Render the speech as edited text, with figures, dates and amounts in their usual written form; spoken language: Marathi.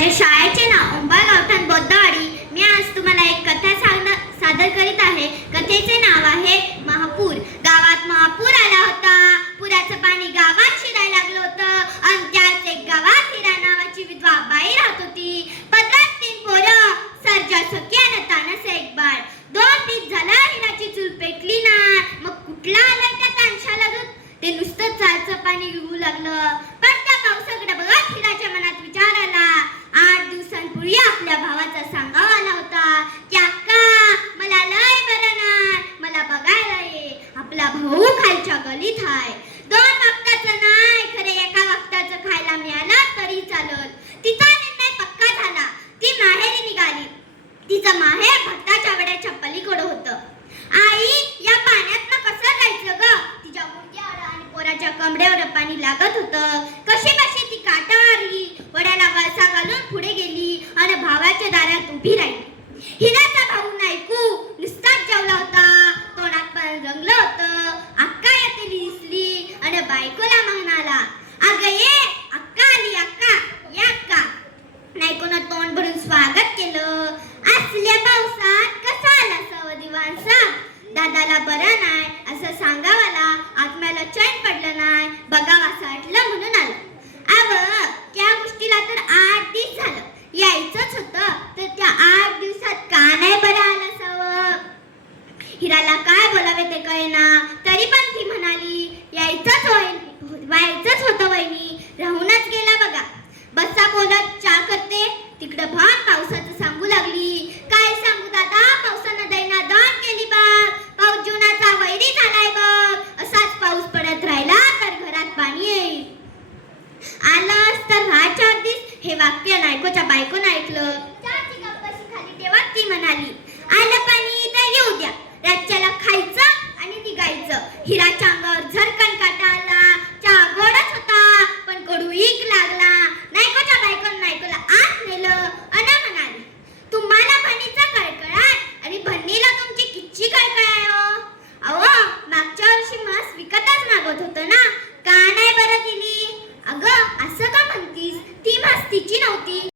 माझ्या शाळेचे नाव अंबा गावठाण बौद्धवाडी. मी आज तुम्हाला एक कथा सादर करीत आहे. कथेचे नाव आहे महापूर. गावात महापूर आला होता. पुराचं पाणी गावात शिरायला लागलं होतं आणि त्याच एक गावात हिरा नावाची विधवा बाई राहत होती. पत्रात 3 पोरं, सर्जा सखी आणि तानस एक बाळ. 2 दिवस झाला हिराची चूल पेटली ना. मग कुठला आलाय त्या तानशाला दूध? ते नुसतं चालचं पाणी विहू लागलं. पण त्या पावसाकडे बघत हिराच्या मनात विचार आला. 8 दिवसांपूर्वी आपल्या भावाचा सांगावा आला होता की अक्का मला लय बरं नाही, मला बघायला ये. आपला भाऊ खालच्या गलीत आहे. 2 वक्ताचं नाही, खरे एका वक्ताचं खायला मिळालं तरी चालत. तिचा निर्णय पक्का झाला. ती माहेरी निघाली. तिचं माहेर भट्टाच्या वड्याच्या पलीकडे होतं. आई, या पाण्यातनं कसं जायचं ग? तिच्या गुडघ्यावर आणि पोराच्या कमरेवर पाणी लागत होतं. कशी ती काटाळली, वड्याला वळसा घालून पुढे गेली आणि भावाच्या दारात उभी राहिली. हिराचा भाऊ नायकू नुसताच जेवला होता. तोंडात पण रंगलं होतं. अक्का येतेली दिसली आणि बायकोला म्हणाला, अगं ये, अक्का आली, अक्का या अक्का. नायकोनं तोंड भरून स्वागत केलं. असल्या पावसात कसा आला सवदिवान साहेब? दादाला बरं नाही असं सांगावाला आत्म्याला चैन पडलं नाही, बघावं असं वाटलं म्हणून आलं. अव त्या गोष्टीला तर 8 दिवस झालं. यायचंच होतं तर त्या 8 दिवसात का नाही बरं आलं सव? हिराला काय बोलावे ते कळेना. तरी पण ती म्हणाली, व्हायचंच होतं वहिनी, राहूनच गेला बघा. बसा बोलत चहा करते. तिकडं भान पावसाचं सांगू लागली. काय सांगू दादा, पावसानं दैना दान केली बघ. पाऊस जीवनाचा वैरी झालाय बघ. असाच पाऊस पडत राहिला तर घरात पाणी येईल. आलंच तर 4 दिवस. हे वाक्य नायकोच्या बायकोनं ऐकलं. चहाची कप्पाशी खाली तेव्हा ती म्हणाली, आलं पाणी तर येऊ द्या. राज्याला खायचं आणि निघायचं. हिराच्या अंगावर